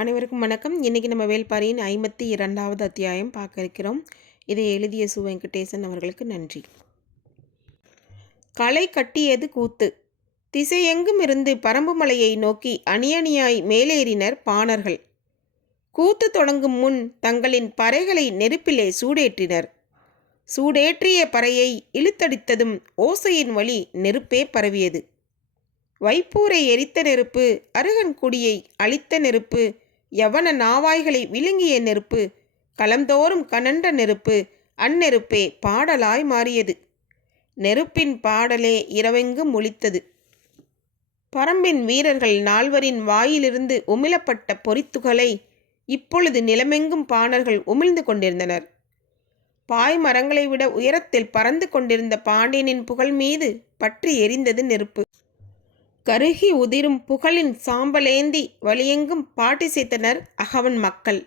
அனைவருக்கும் வணக்கம். இன்றைக்கி நம்ம வேள்பாரியின் 52வது அத்தியாயம் பார்க்க இருக்கிறோம். இதை எழுதிய சு வெங்கடேசன் அவர்களுக்கு நன்றி. களை கட்டியது கூத்து. திசையெங்கும் இருந்து பரம்புமலையை நோக்கி அணியணியாய் மேலேறினர் பாணர்கள். கூத்து தொடங்கும் முன் தங்களின் பறைகளை நெருப்பிலே சூடேற்றினர். சூடேற்றிய பறையை இழுத்தடித்ததும் ஓசையின் வழி நெருப்பே பரவியது. வைப்பூரை எரித்த நெருப்பு, அருகன்குடியை அழித்த நெருப்பு, யவன நாவாய்களை விழுங்கிய நெருப்பு, களந்தோறும் கனன்ற நெருப்பு, அந்நெருப்பே பாடலாய் மாறியது. நெருப்பின் பாடலே இரவெங்கும் ஒலித்தது. பரம்பின் வீரர்கள் நால்வரின் வாயிலிருந்து உமிழப்பட்ட பொறித்துகளை இப்பொழுது நிலமெங்கும் பாணர்கள் உமிழ்ந்து கொண்டிருந்தனர். பாய் மரங்களை விட உயரத்தில் பறந்து கொண்டிருந்த பாண்டியனின் புகழ் மீது பற்றி எரிந்தது நெருப்பு. கருகி உதிரும் புகழின் சாம்பலேந்தி வழியெங்கும் பாட்டிசைத்தனர் அகவன் மக்கள்.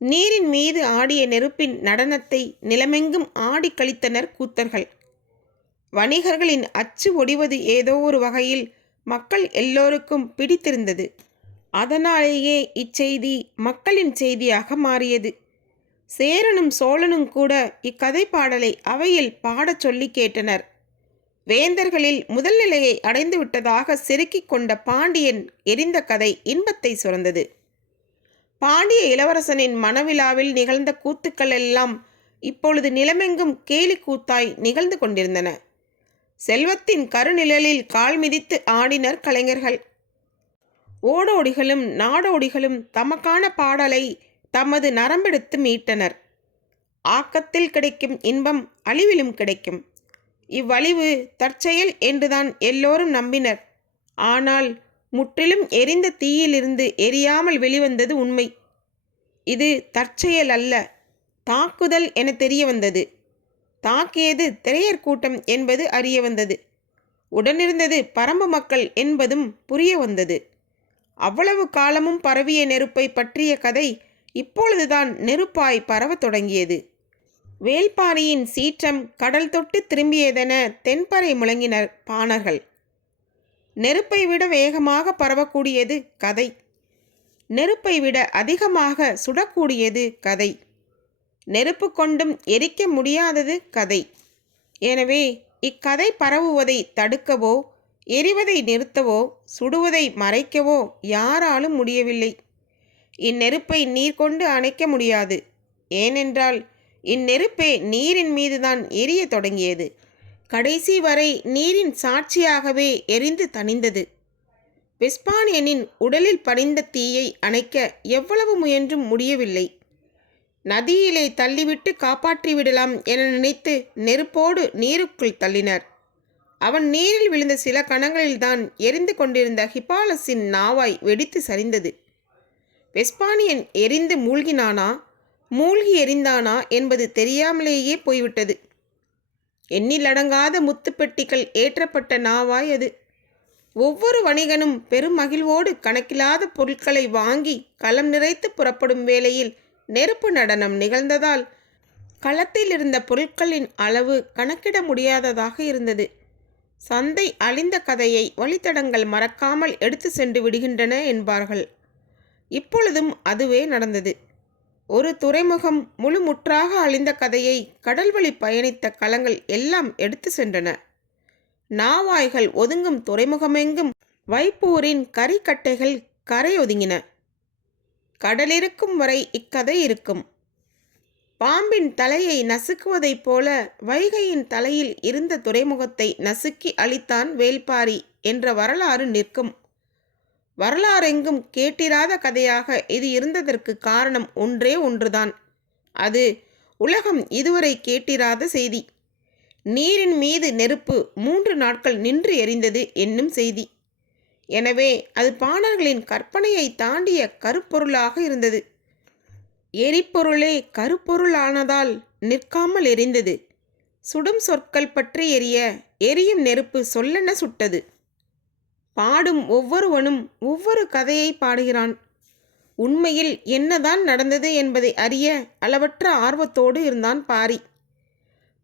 நீரின் மீது ஆடிய நெருப்பின் நடனத்தை நிலமெங்கும் ஆடி கழித்தனர் கூத்தர்கள். வணிகர்களின் அச்சு ஒடிவது ஏதோ ஒரு வகையில் மக்கள் எல்லோருக்கும் பிடித்திருந்தது. அதனாலேயே இச்செய்தி மக்களின் செய்தியாக மாறியது. சேரனும் சோழனும் கூட இக்கதை பாடலை அவையில் பாடச் சொல்லி கேட்டனர். வேந்தர்களில் முதல் நிலையை அடைந்து விட்டதாக செருக்கிக் கொண்ட பாண்டியன் எரிந்த கதை இன்பத்தை சுரந்தது. பாண்டிய இளவரசனின் மணவிழாவில் நிகழ்ந்த கூத்துக்கள் எல்லாம் இப்பொழுது நிலமெங்கும் கேலி கூத்தாய் நிகழ்ந்து கொண்டிருந்தன. செல்வத்தின் கருநிழலில் கால் மிதித்து ஆடினர் கலைஞர்கள். ஓடோடிகளும் நாடோடிகளும் தமக்கான பாடலை தமது நரம்பெடுத்து மீட்டனர். ஆக்கத்தில் கிடைக்கும் இன்பம் அழிவிலும் கிடைக்கும். இவ்வழிவு தற்செயல் என்றுதான் எல்லோரும் நம்பினர். ஆனால் முற்றிலும் எரிந்த தீயிலிருந்து எரியாமல் வெளிவந்தது உண்மை. இது தற்செயல் அல்ல, தாக்குதல் என தெரிய வந்தது. தாக்கியது திரையர் கூட்டம் என்பது அறிய வந்தது. உடனிருந்தது பரம்பு மக்கள் என்பதும் புரிய வந்தது. அவ்வளவு காலமும் பரவிய நெருப்பை பற்றிய கதை இப்பொழுதுதான் நெருப்பாய் பரவத் தொடங்கியது. வேள்பாரியின் சீற்றம் கடல் தொட்டு திரும்பியதென தென்பறை முழங்கினர் பாணர்கள். நெருப்பை விட வேகமாக பரவக்கூடியது கதை. நெருப்பை விட அதிகமாக சுடக்கூடியது கதை. நெருப்பு கொண்டும் எரிக்க முடியாதது கதை. எனவே இக்கதை பரவுவதை தடுக்கவோ, எரிவதை நிறுத்தவோ, சுடுவதை மறைக்கவோ யாராலும் முடியவில்லை. இந்நெருப்பை நீர் கொண்டு அணைக்க முடியாது. ஏனென்றால் இந்நெருப்பே நீரின் மீதுதான் எரிய தொடங்கியது. கடைசி வரை நீரின் சாட்சியாகவே எரிந்து தணிந்தது. வெஸ்பானியனின் உடலில் படிந்த தீயை அணைக்க எவ்வளவு முயன்றும் முடியவில்லை. நதியிலே தள்ளிவிட்டு காப்பாற்றிவிடலாம் என நினைத்து நெருப்போடு நீருக்குள் தள்ளினர். அவன் நீரில் விழுந்த சில கணங்களில்தான் எரிந்து கொண்டிருந்த ஹிப்பாலஸின் நாவாய் வெடித்து சரிந்தது. வெஸ்பானியன் எரிந்து மூழ்கினானா, மூழ்கி எரிந்தானா என்பது தெரியாமலேயே போய்விட்டது. எண்ணிலடங்காத முத்துப்பெட்டிகள் ஏற்றப்பட்ட நாவாய் அது. ஒவ்வொரு வணிகனும் பெரும் மகிழ்வோடு கணக்கில்லாத பொருட்களை வாங்கி களம் நிறைத்து புறப்படும் வேளையில் நெருப்பு நடனம் நிகழ்ந்ததால் களத்தில் இருந்த பொருட்களின் அளவு கணக்கிட முடியாததாக இருந்தது. சந்தை அழிந்த கதையை வழித்தடங்கள் மறக்காமல் எடுத்து சென்று விடுகின்றன என்பார்கள். இப்பொழுதும் அதுவே நடந்தது. ஒரு துறைமுகம் முழுமுற்றாக அழிந்த கதையை கடல்வழி பயணித்த களங்கள் எல்லாம் எடுத்து சென்றன. நாவாய்கள் ஒதுங்கும் துறைமுகமெங்கும் வைப்பூரின் கரிக்கட்டைகள் கரையொதுங்கின. கடலிருக்கும் வரை இக்கதை இருக்கும். பாம்பின் தலையை நசுக்குவதைப் போல வைகையின் தலையில் இருந்த துறைமுகத்தை நசுக்கி அழித்தான் வேள்பாரி என்ற வரலாறு நிற்கும். வரலாறெங்கும் கேட்டிராத கதையாக இது இருந்ததற்கு காரணம் ஒன்றே ஒன்றுதான். அது உலகம் இதுவரை கேட்டிராத செய்தி. நீரின் மீது நெருப்பு 3 நாட்கள் நின்று எரிந்தது என்னும் செய்தி. எனவே அது பாணர்களின் கற்பனையை தாண்டிய கருப்பொருளாக இருந்தது. எரிபொருளே கருப்பொருளானதால் நிற்காமல் எரிந்தது. சுடும் சொற்கள் பற்றி எரியும் நெருப்பு சொல்லென சுட்டது. பாடும் ஒவ்வொருவனும் ஒவ்வொரு கதையை பாடுகிறான். உண்மையில் என்னதான் நடந்தது என்பதை அறிய அளவற்ற ஆர்வத்தோடு இருந்தான் பாரி.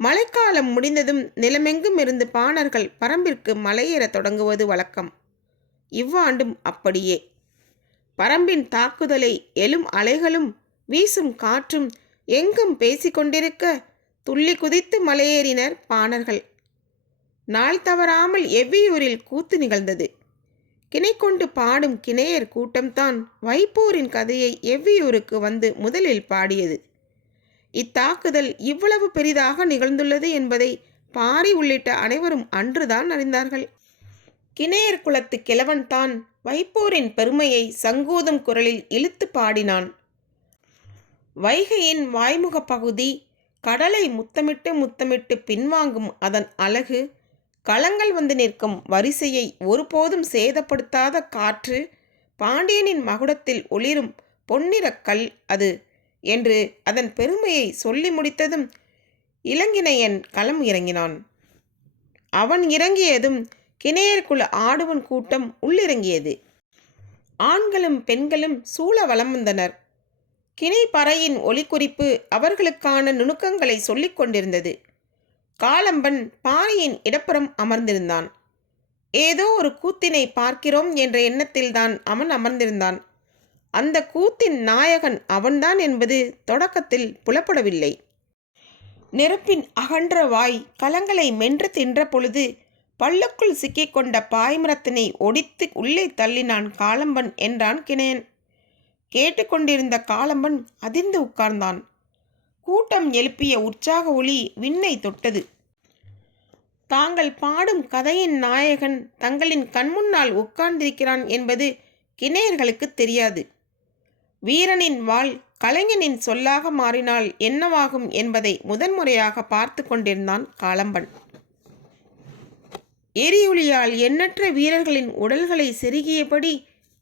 மழைக்காலம் முடிந்ததும் நிலமெங்கும் இருந்து பாணர்கள் பரம்பிற்கு மலையேற தொடங்குவது வழக்கம். இவ்வாண்டும் அப்படியே. பரம்பின் தாக்குதலை எழும் அலைகளும் வீசும் காற்றும் எங்கும் பேசிக்கொண்டிருக்க துள்ளி குதித்து மலையேறினர் பாணர்கள். நாள் தவறாமல் எவ்வியூரில் கூத்து நிகழ்ந்தது. கிணை கொண்டு பாடும் கிணையர் கூட்டம்தான் வைப்பூரின் கதையை எவ்வியூருக்கு வந்து முதலில் பாடியது. இத்தாக்குதல் இவ்வளவு பெரிதாக நிகழ்ந்துள்ளது என்பதை பாரி உள்ளிட்ட அனைவரும் அன்றுதான் அறிந்தார்கள். கிணையர் குலத்து கிழவன் தான் வைப்பூரின் பெருமையை சங்கூதம் குரலில் இழுத்து பாடினான். வைகையின் வாய்முக பகுதி, கடலை முத்தமிட்டு முத்தமிட்டு பின்வாங்கும் அதன் அழகு, களங்கள் வந்து நிற்கும் வரிசையை ஒருபோதும் சேதப்படுத்தாத காற்று, பாண்டியனின் மகுடத்தில் ஒளிரும் பொன்னிறக் கல் அது என்று அதன் பெருமையை சொல்லி முடித்ததும் இளங்கினையன் களம் இறங்கினான். அவன் இறங்கியதும் கிணையர்குல ஆடுவன் கூட்டம் உள்ளிறங்கியது. ஆண்களும் பெண்களும் சூழ வலம் வந்தனர். கிணை பறையின் ஒலிக்குறிப்பு அவர்களுக்கான நுணுக்கங்களை சொல்லிக் கொண்டிருந்தது. காலம்பன் பாரியின் இடப்புறம் அமர்ந்திருந்தான். ஏதோ ஒரு கூத்தினை பார்க்கிறோம் என்ற எண்ணத்தில்தான் அவன் அமர்ந்திருந்தான். அந்த கூத்தின் நாயகன் அவன்தான் என்பது தொடக்கத்தில் புலப்படவில்லை. நெருப்பின் அகன்ற வாய் கலங்களை மென்று தின்ற பொழுது பல்லுக்குள் சிக்கிக்கொண்ட பாய்மரத்தினை ஒடித்து உள்ளே தள்ளினான் காலம்பன் என்றான் கிணையன். கேட்டுக்கொண்டிருந்த காலம்பன் அதிர்ந்து உட்கார்ந்தான். கூட்டம் எழுப்பிய உற்சாக ஒளி விண்ணை தொட்டது. தாங்கள் பாடும் கதையின் நாயகன் தங்களின் கண்முன்னால் உட்கார்ந்திருக்கிறான் என்பது கிணையர்களுக்கு தெரியாது. வீரனின் வாள் கலைஞனின் சொல்லாக மாறினால் என்னவாகும் என்பதை முதன்முறையாக பார்த்து கொண்டிருந்தான் காலம்பன். எரியுளியால் எண்ணற்ற வீரர்களின் உடல்களை செருகியபடி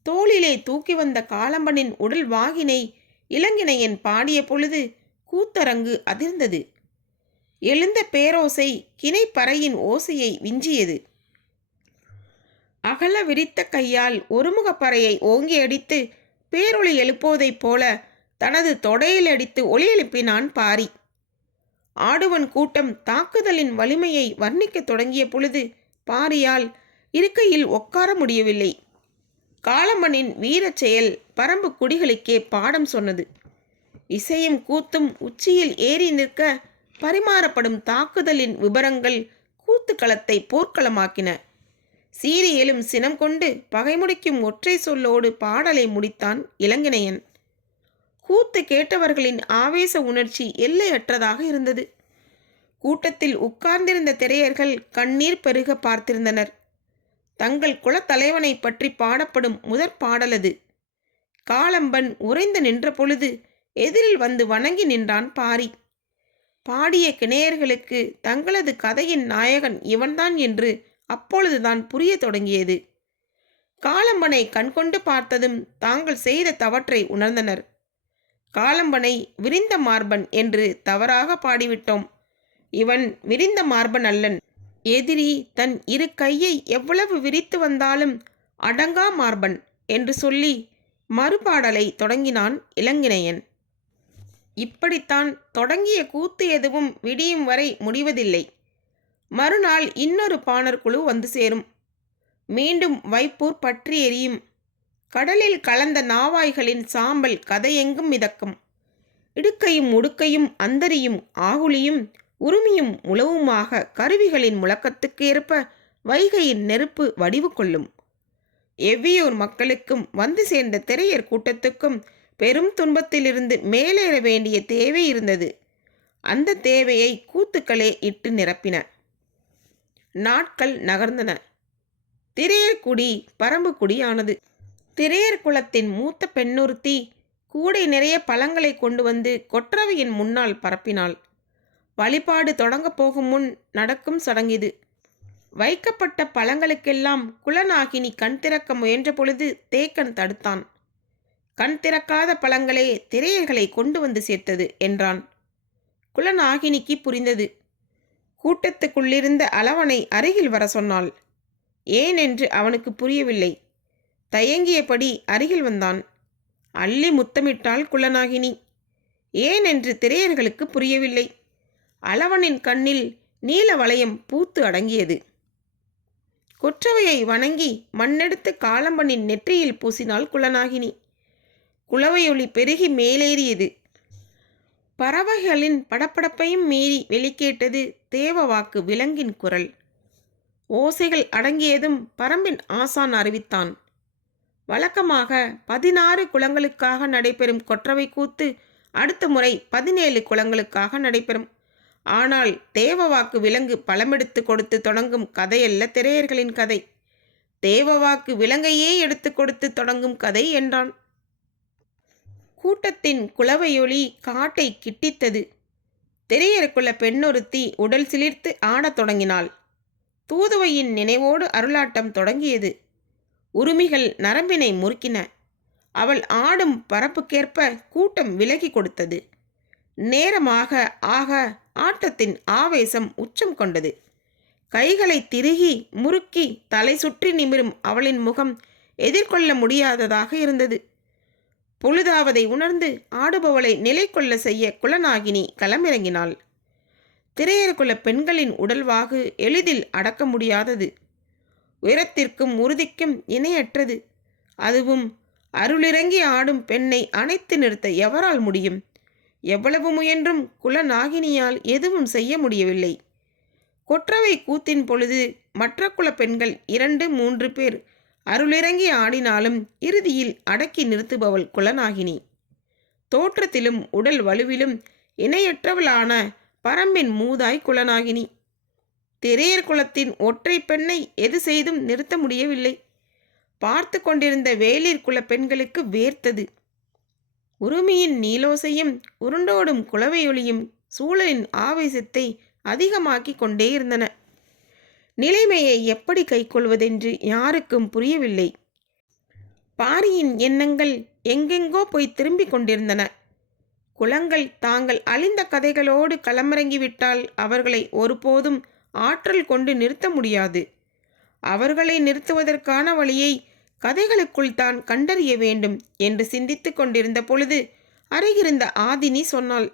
தோளிலே தூக்கி வந்த காலம்பனின் உடல் வாகினை இளங்கினையன் பாடிய பொழுது கூத்தரங்கு அதிர்ந்தது. எழுந்த பேரோசை கிணைப்பறையின் ஓசையை விஞ்சியது. அகல விரித்த கையால் ஒருமுகப்பறையை ஓங்கி அடித்து பேரொளி எழுப்புவதைப் போல தனது தொடையில் அடித்து ஒளி எழுப்பினான் பாரி. ஆடுவன் கூட்டம் தாக்குதலின் வலிமையை வர்ணிக்க தொடங்கிய பொழுது பாரியால் இருக்கையில் உட்கார முடியவில்லை. காலம்பனின் வீரச் செயல் பரம்பு குடிகளுக்கே பாடம் சொன்னது. இசையும் கூத்தும் உச்சியில் ஏறி நிற்க பரிமாறப்படும் தாக்குதலின் விபரங்கள் கூத்துக்களத்தை போர்க்களமாக்கின. சீறி எழும் சினம் கொண்டு பகைமுடிக்கும் ஒற்றை சொல்லோடு பாடலை முடித்தான் இளங்கினையன். கூத்து கேட்டவர்களின் ஆவேச உணர்ச்சி எல்லையற்றதாக இருந்தது. கூட்டத்தில் உட்கார்ந்திருந்த திரையர்கள் கண்ணீர் பெருக பார்த்திருந்தனர். தங்கள் குலத்தலைவனை பற்றி பாடப்படும் முதற் பாடலது. காலம்பன் உறைந்து நின்ற பொழுது எதிரில் வந்து வணங்கி நின்றான் பாரி. பாடிய கிணையர்களுக்கு தங்களது கதையின் நாயகன் இவன்தான் என்று அப்பொழுதுதான் புரிய தொடங்கியது. காலம்பனை கண்கொண்டு பார்த்ததும் தாங்கள் செய்த தவற்றை உணர்ந்தனர். காலம்பனை விரிந்த மார்பன் என்று தவறாக பாடிவிட்டோம். இவன் விரிந்த மார்பன் அல்லன். எதிரி தன் இரு கையை எவ்வளவு விரித்து வந்தாலும் அடங்கா மார்பன் என்று சொல்லி மறுபாடலை தொடங்கினான் இளங்கினையன். இப்படித்தான் தொடங்கிய கூத்து எதுவும் விடியும் வரை முடிவதில்லை. மறுநாள் இன்னொரு பாணர் குழு வந்து சேரும். மீண்டும் வைப்பூர் பற்றி எரியும். கடலில் கலந்த நாவாய்களின் சாம்பல் கதையெங்கும் மிதக்கும். இடுக்கையும் உடுக்கையும் அந்தரியும் ஆகுலியும் உருமியும் உளவுமாக கருவிகளின் முழக்கத்துக்கு ஏற்ப வைகையின் நெருப்பு வடிவு கொள்ளும். எவ்வியூர் மக்களுக்கும் வந்து சேர்ந்த திரையர் கூட்டத்துக்கும் பெரும் துன்பத்திலிருந்து மேலேற வேண்டிய தேவை இருந்தது. அந்த தேவையை கூத்துக்களே இட்டு நிரப்பின. நாட்கள் நகர்ந்தன. திரையர் குடி பரம்பு குடியானது. திரையர் குலத்தின் மூத்த பெண்ணொருத்தி கூடை நிறைய பழங்களை கொண்டு வந்து கொற்றவையின் முன்னால் பரப்பினாள். வழிபாடு தொடங்கப் போகும் முன் நடக்கும் சடங்கிது. வைக்கப்பட்ட பழங்களுக்கெல்லாம் குலநாகினி கண் திறக்க முயன்ற பொழுது தேக்கன் தடுத்தான். கண் திறக்காத பழங்களே திரையர்களை கொண்டு வந்து சேர்த்தது என்றான். குலநாகினிக்கு புரிந்தது. கூட்டத்துக்குள்ளிருந்த அளவனை அருகில் வர சொன்னாள். ஏன் என்று அவனுக்கு புரியவில்லை. தயங்கியபடி அருகில் வந்தான். அள்ளி முத்தமிட்டாள் குலநாகினி. ஏன் என்று திரையர்களுக்கு புரியவில்லை. அளவனின் கண்ணில் நீல வளையம் பூத்து அடங்கியது. கொற்றவையை வணங்கி மண்ணெடுத்து காலம்பனின் நெற்றியில் பூசினாள் குலநாகினி. குளவையொலி பெருகி மேலேறியது. பறவைகளின் படப்படப்பையும் மீறி வெளிக்கேட்டது தேவவாக்கு விலங்கின் குரல். ஓசைகள் அடங்கியதும் பரம்பின் ஆசான் அறிவித்தான். வழக்கமாக 16 குளங்களுக்காக நடைபெறும் கொற்றவை கூத்து அடுத்த முறை 17 குளங்களுக்காக நடைபெறும். ஆனால் தேவவாக்கு விலங்கு பழமெடுத்து கொடுத்து தொடங்கும் கதையல்ல திரையர்களின் கதை. தேவவாக்கு விலங்கையே எடுத்து கொடுத்து தொடங்கும் கதை என்றான். கூட்டத்தின் குளவையொலி காட்டை கிட்டித்தது. திரையருக்குள்ள பெண்ணொருத்தி உடல் சிலிர்த்து ஆடத் தொடங்கினாள். தூதுவையின் நினைவோடு அருளாட்டம் தொடங்கியது. உருமிகள் நரம்பினை முறுக்கின. அவள் ஆடும் பரப்புக்கேற்ப கூட்டம் விலகி கொடுத்தது. நேரமாக ஆக ஆட்டத்தின் ஆவேசம் உச்சம் கொண்டது. கைகளை திருகி முறுக்கி தலை சுற்றி நிமிரும் அவளின் முகம் எதிர்கொள்ள முடியாததாக இருந்தது. பொழுதாவதை உணர்ந்து ஆடுபவளை நிலை கொள்ள செய்ய குலநாகினி களமிறங்கினாள். திரையருக்குள்ள பெண்களின் உடல்வாகு எளிதில் அடக்க முடியாதது. உயரத்திற்கும் உறுதிக்கும் இணையற்றது. அதுவும் அருளிறங்கி ஆடும் பெண்ணை அணைத்து நிறுத்த எவரால் முடியும்? எவ்வளவு முயன்றும் குலநாகினியால் எதுவும் செய்ய முடியவில்லை. கொற்றவை கூத்தின் பொழுது மற்ற குல பெண்கள் 2-3 பேர் அருளிறங்கி ஆடினாலும் இறுதியில் அடக்கி நிறுத்துபவள் குலநாகினி. தோற்றத்திலும் உடல் வலுவிலும் இணையற்றவளான பரம்பின் மூதாய் குலநாகினி. திரையர் குலத்தின் ஒற்றை பெண்ணை எது செய்தும் நிறுத்த முடியவில்லை. பார்த்து கொண்டிருந்த வேளிர் குல பெண்களுக்கு வேர்த்தது. உருமியின் நீலோசையும் உருண்டோடும் குளவையொலியும் சூழலின் ஆவேசத்தை அதிகமாக்கி கொண்டே இருந்தன. நிலைமையை எப்படி கைக்கொள்வதென்று யாருக்கும் புரியவில்லை. பாரியின் எண்ணங்கள் எங்கெங்கோ போய் திரும்பிக் கொண்டிருந்தன. குலங்கள் தாங்கள் அழிந்த கதைகளோடு களமிறங்கிவிட்டால் அவர்களை ஒருபோதும் ஆற்றல் கொண்டு நிறுத்த முடியாது. அவர்களை நிறுத்துவதற்கான வழியை கதைகளுக்குள் தான் கண்டறிய வேண்டும் என்று சிந்தித்து கொண்டிருந்த பொழுது அருகிருந்த ஆதினி சொன்னாள்.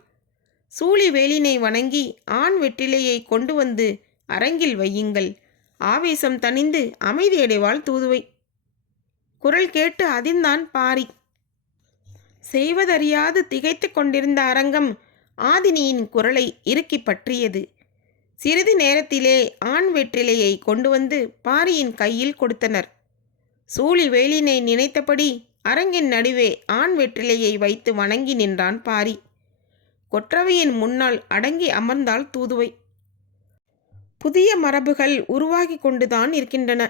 சூழி வேலினை வணங்கி ஆண் வெற்றிலையை கொண்டு வந்து அரங்கில் வையுங்கள். ஆவேசம் தணிந்து அமைதியடைவாள் தூதுவை. குரல் கேட்டு அதிர்ந்தான் பாரி. செய்வதறியாது திகைத்து கொண்டிருந்த அரங்கம் ஆதினியின் குரலை இறுக்கி பற்றியது. சிறிது நேரத்திலே ஆண் வெற்றிலையை கொண்டு வந்து பாரியின் கையில் கொடுத்தனர். சூழி வேலினை நினைத்தபடி அரங்கின் நடுவே ஆண் வெற்றிலையை வைத்து வணங்கி நின்றான் பாரி. கொற்றவையின் முன்னால் அடங்கி அமர்ந்தாள் தூதுவை. புதிய மரபுகள் உருவாகி கொண்டுதான் இருக்கின்றன.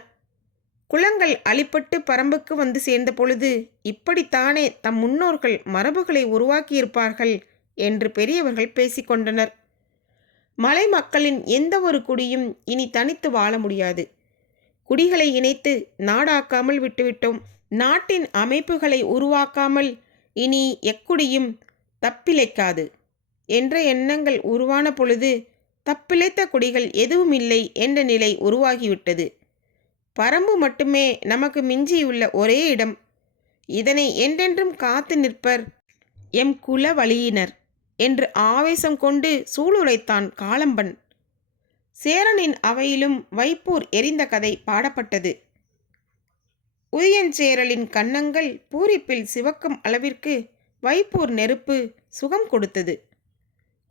குலங்கள் அழிப்பட்டு பரம்புக்கு வந்து சேர்ந்த பொழுது இப்படித்தானே தம் முன்னோர்கள் மரபுகளை உருவாக்கியிருப்பார்கள் என்று பெரியவர்கள் பேசிக்கொண்டனர். மலை மக்களின் எந்த ஒரு குடியும் இனி தனித்து வாழ முடியாது. குடிகளை இணைத்து நாடாக்காமல் விட்டுவிட்டோம். நாட்டின் அமைப்புகளை உருவாக்காமல் இனி எக்குடியும் தப்பிழைக்காது என்ற எண்ணங்கள் உருவான பொழுது தப்பிழைத்த குடிகள் எதுவும் இல்லை என்ற நிலை உருவாகிவிட்டது. பரம்பு மட்டுமே நமக்கு மிஞ்சியுள்ள ஒரே இடம். இதனை என்றென்றும் காத்து நிற்பர் எம் குல வழியினர் என்று ஆவேசம் கொண்டு சூளுரைத்தான் காளம்பன். சேரனின் அவையிலும் வைப்பூர் எரிந்த கதை பாடப்பட்டது. உதியஞ்சேரலின் கன்னங்கள் பூரிப்பில் சிவக்கும் அளவிற்கு வைப்பூர் நெருப்பு சுகம் கொடுத்தது.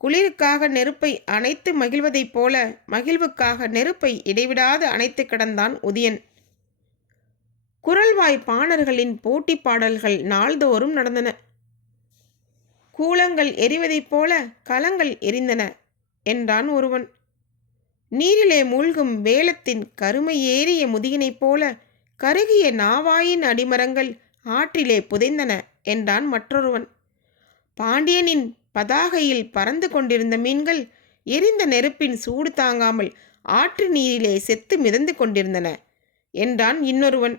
குளிருக்காக நெருப்பை அணைத்து மகிழ்வதைப் போல மகிழ்வுக்காக நெருப்பை இடைவிடாது அணைத்து கிடந்தான் உதியன். குரல்வாய் பாணர்களின் போட்டி பாடல்கள் நாள்தோறும் நடந்தன. கூலங்கள் எரிவதைப் போல களங்கள் எரிந்தன என்றான் ஒருவன். நீரிலே மூழ்கும் வேலத்தின் கருமை ஏறிய முதுகினைப் போல கருகிய நாவாயின் அடிமரங்கள் ஆற்றிலே புதைந்தன என்றான் மற்றொருவன். பாண்டியனின் பதாகையில் பறந்து கொண்டிருந்த மீன்கள் எரிந்த நெருப்பின் சூடு தாங்காமல் ஆற்று நீரிலே செத்து மிதந்து கொண்டிருந்தன என்றான் இன்னொருவன்.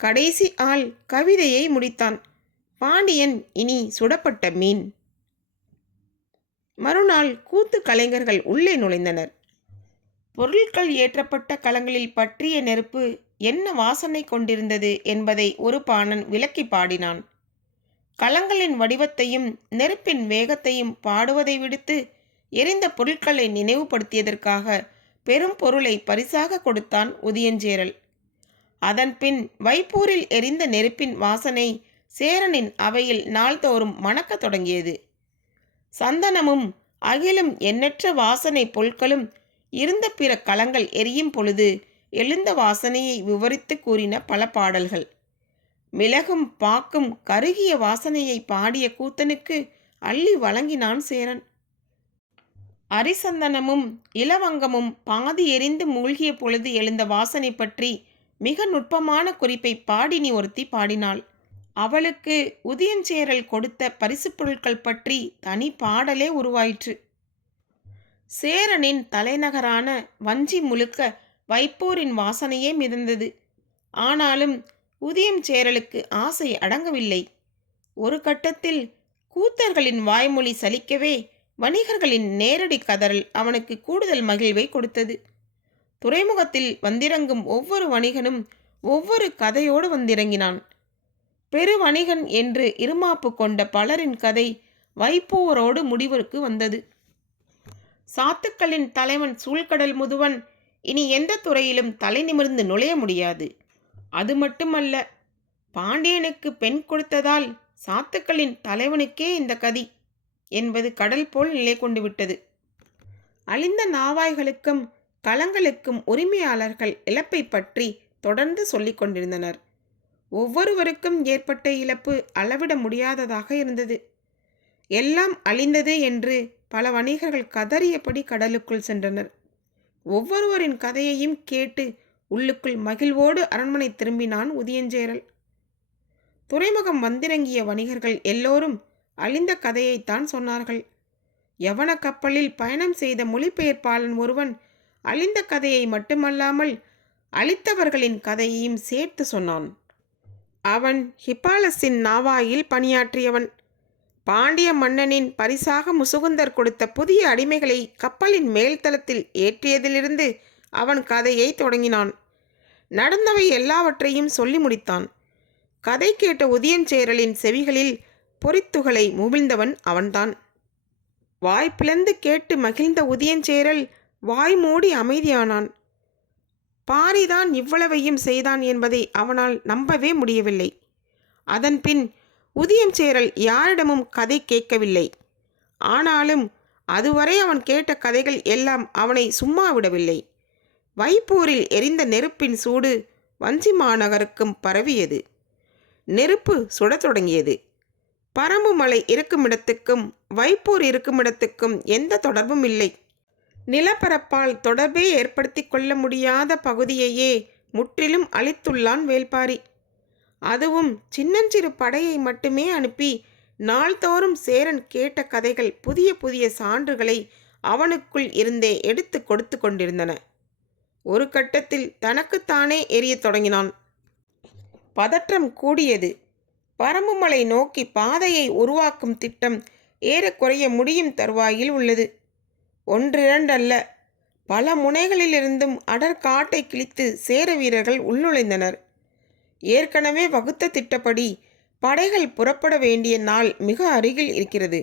கடைசி ஆள் கவிதையை முடித்தான். பாண்டியன் இனி சுடப்பட்ட மீன். மறுநாள் கூத்து கலைஞர்கள் உள்ளே நுழைந்தனர். பொருட்கள் ஏற்றப்பட்ட களங்களில் பற்றிய நெருப்பு என்ன வாசனை கொண்டிருந்தது என்பதை ஒரு பாணன் விளக்கி பாடினான். களங்களின் வடிவத்தையும் நெருப்பின் வேகத்தையும் பாடுவதை விடுத்து எரிந்த பொருட்களை நினைவுபடுத்தியதற்காக பெரும் பொருளை பரிசாக கொடுத்தான் உதியஞ்சேரல். அதன்பின் வைப்பூரில் எரிந்த நெருப்பின் வாசனை சேரனின் அவையில் நாள்தோறும் மணக்கத் தொடங்கியது. சந்தனமும் அகிலும் எண்ணற்ற வாசனை பொருட்களும் இருந்த பிற களங்கள் எரியும் பொழுது எழுந்த வாசனையை விவரித்து கூறின பல பாடல்கள். மிளகும் பாக்கும் கருகிய வாசனையை பாடிய கூத்தனுக்கு அள்ளி வழங்கினான் சேரன். அரிசந்தனமும் இலவங்கமும் பாதி எரிந்து மூழ்கிய பொழுது எழுந்த வாசனை பற்றி மிக நுட்பமான குறிப்பை பாடினி ஒருத்தி பாடினாள். அவளுக்கு உதியஞ்சேரல் கொடுத்த பரிசு பொருட்கள் பற்றி தனி பாடலே உருவாயிற்று. சேரனின் தலைநகரான வஞ்சி முழுக்க வைப்போரின் வாசனையே மிதந்தது. ஆனாலும் உதியஞ்சேரலுக்கு ஆசை அடங்கவில்லை. ஒரு கட்டத்தில் கூத்தர்களின் வாய்மொழி சலிக்கவே வணிகர்களின் நேரடி கதறல் அவனுக்கு கூடுதல் மகிழ்வை கொடுத்தது. துறைமுகத்தில் வந்திறங்கும் ஒவ்வொரு வணிகனும் ஒவ்வொரு கதையோடு வந்திறங்கினான். பெரு வணிகன் என்று இருமாப்பு கொண்ட பலரின் கதை வைப்போரோடு முடிவிற்கு வந்தது. சாத்துக்களின் தலைவன் சூழ்கடல் முதுவன் இனி எந்த துறையிலும் தலை நிமிர்ந்து நுழைய முடியாது. அது மட்டுமல்ல, பாண்டியனுக்கு பெண் கொடுத்ததால் சாத்துக்களின் தலைவனுக்கே இந்த கதி என்பது கடல் போல் நிலை கொண்டு விட்டது. அழிந்த நாவாய்களுக்கும் களங்களுக்கும் உரிமையாளர்கள் இழப்பை பற்றி தொடர்ந்து சொல்லிக் கொண்டிருந்தனர். ஒவ்வொருவருக்கும் ஏற்பட்ட இழப்பு அளவிட முடியாததாக இருந்தது. எல்லாம் அழிந்தது என்று பல வணிகர்கள் கதறியபடி கடலுக்குள் சென்றனர். ஒவ்வொருவரின் கதையையும் கேட்டு உள்ளுக்குள் மகிழ்வோடு அரண்மனை திரும்பினான் உதியஞ்சேரல். துறைமுகம் வந்திறங்கிய வணிகர்கள் எல்லோரும் அழிந்த கதையைத்தான் சொன்னார்கள். யவன கப்பலில் பயணம் செய்த மொழிபெயர்ப்பாளன் ஒருவன் அழிந்த கதையை மட்டுமல்லாமல் அழித்தவர்களின் கதையையும் சேர்த்து சொன்னான். அவன் ஹிப்பாலஸின் நாவாயில் பணியாற்றியவன். பாண்டிய மன்னனின் பரிசாக முசுகுந்தர் கொடுத்த புதிய அடிமைகளை கப்பலின் மேல்தளத்தில் ஏற்றியதிலிருந்து அவன் கதையை தொடங்கினான். நடந்தவை எல்லாவற்றையும் சொல்லி முடித்தான். கதை கேட்ட உதியஞ்சேரலின் செவிகளில் பொறித்துகளை முகிழ்ந்தவன் அவன்தான். வாய் பிளந்து கேட்டு மகிழ்ந்த உதியஞ்சேரல் வாய் மூடி அமைதியானான். பாரிதான் இவ்வளவையும் செய்தான் என்பதை அவனால் நம்பவே முடியவில்லை. அதன்பின் உதியஞ்சேரல் யாரிடமும் கதை கேட்கவில்லை. ஆனாலும் அதுவரை அவன் கேட்ட கதைகள் எல்லாம் அவனை சும்மா விடவில்லை. வைப்பூரில் எரிந்த நெருப்பின் சூடு வஞ்சி மாநகருக்கும் பரவியது. நெருப்பு சுடத் தொடங்கியது. பரம்பு மலை இருக்குமிடத்துக்கும் வைப்பூர் இருக்குமிடத்துக்கும் எந்த தொடர்பும் இல்லை. நிலப்பரப்பால் தொடர்பே ஏற்படுத்தி கொள்ள முடியாத பகுதியையே முற்றிலும் அழித்துள்ளான் வேள்பாரி. அதுவும் சின்னஞ்சிறு படையை மட்டுமே அனுப்பி நாள்தோறும் சேரன் கேட்ட கதைகள் புதிய புதிய சான்றுகளை அவனுக்குள் இருந்தே எடுத்து கொடுத்து கொண்டிருந்தன. ஒரு கட்டத்தில் தனக்குத்தானே எரியத் தொடங்கினான். பதற்றம் கூடியது. பரம்புமலை நோக்கி பாதையை உருவாக்கும் திட்டம் ஏறக்குறைய முடியும் தருவாயில் உள்ளது. ஒன்றிரண்டல்ல, பல முனைகளிலிருந்தும் அடற்காட்டை கிழித்து சேர வீரர்கள் உள்நுழைந்தனர். ஏற்கனவே வகுத்த திட்டப்படி படைகள் புறப்பட வேண்டிய நாள் மிக அருகில் இருக்கிறது.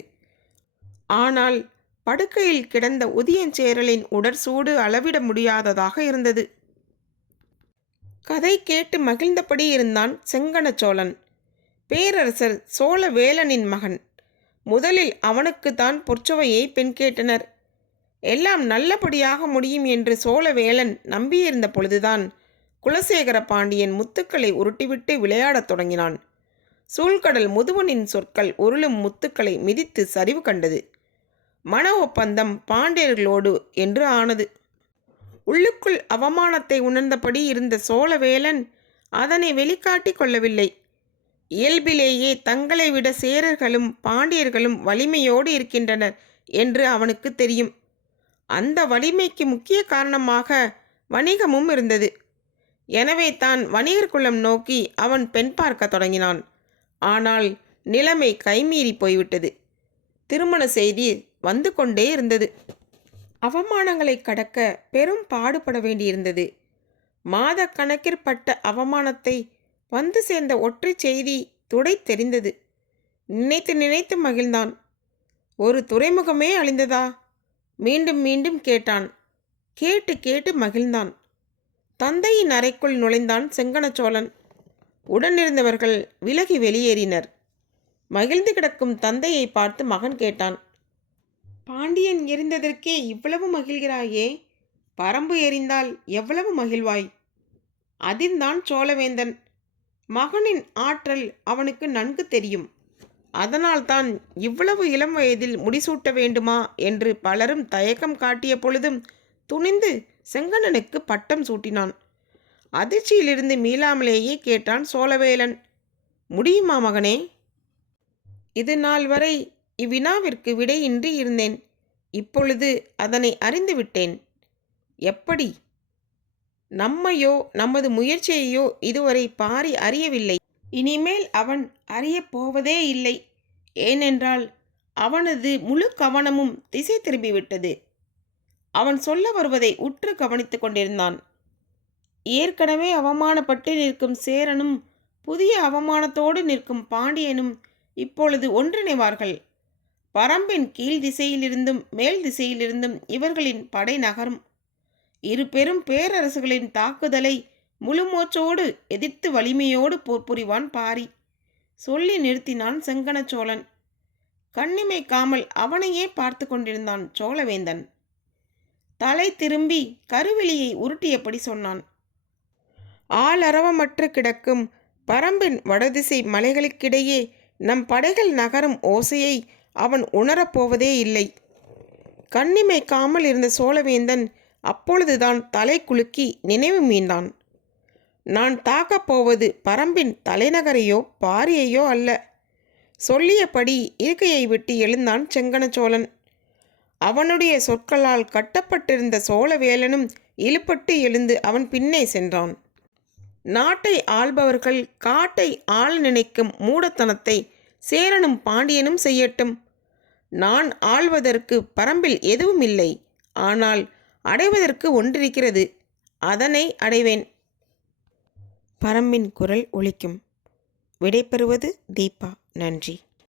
ஆனால் படுக்கையில் கிடந்த உதியஞ்சேரலின் உடற்சூடு அளவிட முடியாததாக இருந்தது. கதை கேட்டு மகிழ்ந்தபடி இருந்தான் செங்கன சோழன். பேரரசர் சோழவேலனின் மகன். முதலில் அவனுக்குத்தான் பொற்சுவையை பெண் கேட்டனர். எல்லாம் நல்லபடியாக முடியும் என்று சோழவேலன் நம்பியிருந்த பொழுதுதான் குலசேகர பாண்டியன் முத்துக்களை உருட்டிவிட்டு விளையாடத் தொடங்கினான். சூழ்கடல் முதுவனின் சொற்கள் உருளும் முத்துக்களை மிதித்து சரிவு கண்டது. மன ஒப்பந்தம் பாண்டியர்களோடு என்று ஆனது. உள்ளுக்குள் அவமானத்தை உணர்ந்தபடி இருந்த சோழவேலன் அதனை வெளிக்காட்டி கொள்ளவில்லை. இயல்பிலேயே தங்களை விட சேரர்களும் பாண்டியர்களும் வலிமையோடு இருக்கின்றனர் என்று அவனுக்கு தெரியும். அந்த வலிமைக்கு முக்கிய காரணமாக வணிகமும் இருந்தது. எனவே தான் வணிகர் குலம் நோக்கி அவன் பெண் பார்க்க தொடங்கினான். ஆனால் நிலைமை கைமீறி போய்விட்டது. திருமண செய்தி வந்து கொண்டே இருந்தது. அவமானங்களை கடக்க பெரும் பாடுபட வேண்டியிருந்தது. மாத கணக்கிற்பட்ட அவமானத்தை வந்து சேர்ந்த ஒற்றை செய்தி துடை தெரிந்தது. நினைத்து நினைத்து மகிழ்ந்தான். ஒரு துறைமுகமே அழிந்ததா? மீண்டும் மீண்டும் கேட்டான். கேட்டு கேட்டு மகிழ்ந்தான். தந்தையின் அறைக்குள் நுழைந்தான் செங்கன சோழன். உடனிருந்தவர்கள் விலகி வெளியேறினர். மகிழ்ந்து கிடக்கும் தந்தையை பார்த்து மகன் கேட்டான், பாண்டியன் எரிந்ததற்கே இவ்வளவு மகிழ்கிறாயே, பரம்பு எரிந்தால் எவ்வளவு மகிழ்வாய்? அதிர்ந்தான் சோழவேந்தன். மகனின் ஆற்றல் அவனுக்கு நன்கு தெரியும். அதனால்தான் இவ்வளவு இளம் வயதில் முடிசூட்ட வேண்டுமா என்று பலரும் தயக்கம் காட்டிய பொழுதும் துணிந்து செங்கண்ணனுக்கு பட்டம் சூட்டினான். அதிர்ச்சியிலிருந்து மீளாமலேயே கேட்டான் சோழவேலன், முடியுமா மகனே? இது நாள் வரை இவ்வினாவிற்கு விடையின்றி இருந்தேன். இப்பொழுது அதனை அறிந்துவிட்டேன். எப்படி? நம்மையோ நமது முயற்சியையோ இதுவரை பாரி அறியவில்லை. இனிமேல் அவன் அறியப் போவதே இல்லை. ஏனென்றால் அவனது முழு கவனமும் திசை திரும்பிவிட்டது. அவன் சொல்ல வருவதை உற்று கவனித்து கொண்டிருந்தான். ஏற்கனவே அவமானப்பட்டு நிற்கும் சேரனும் புதிய அவமானத்தோடு நிற்கும் பாண்டியனும் இப்பொழுது ஒன்றிணைவார்கள். பரம்பின் கீழ் திசையிலிருந்தும் மேல் திசையிலிருந்தும் இவர்களின் படை நகரும். இரு பெரும் பேரரசுகளின் தாக்குதலை முழுமூச்சோடு எதிர்த்து வலிமையோடு போர் புரிவான் பாரி. சொல்லி நிறுத்தினான் செங்கன சோழன். கண்ணிமைக்காமல் அவனையே பார்த்து கொண்டிருந்தான் சோழவேந்தன். தலை திரும்பி கருவிழியை உருட்டியபடி சொன்னான், ஆளரவமற்று கிடக்கும் பரம்பின் வடதிசை மலைகளுக்கிடையே நம் படைகள் நகரும் ஓசையை அவன் உணரப்போவதே இல்லை. கண்ணிமைக்காமல் இருந்த சோழவேந்தன் அப்பொழுதுதான் தலை குலுக்கி நினைவு மீண்டான். நான் தாக்கப் போவது பரம்பின் தலைநகரையோ பாரியையோ அல்ல. சொல்லியபடி இருக்கையை விட்டு எழுந்தான் செங்கன சோழன். அவனுடைய சொற்களால் கட்டப்பட்டிருந்த சோழவேலனும் இழுப்பட்டு எழுந்து அவன் பின்னே சென்றான். நாட்டை ஆள்பவர்கள் காட்டை ஆள நினைக்கும் மூடத்தனத்தை சேரனும் பாண்டியனும் செய்யட்டும். நான் ஆள்வதற்கு பரம்பில் எதுவும் இல்லை. ஆனால் அடைவதற்கு ஒன்றிருக்கிறது. அதனை அடைவேன். பரம்பின் குரல் ஒலிக்கும். விடைபெறுவது தீபா. நன்றி.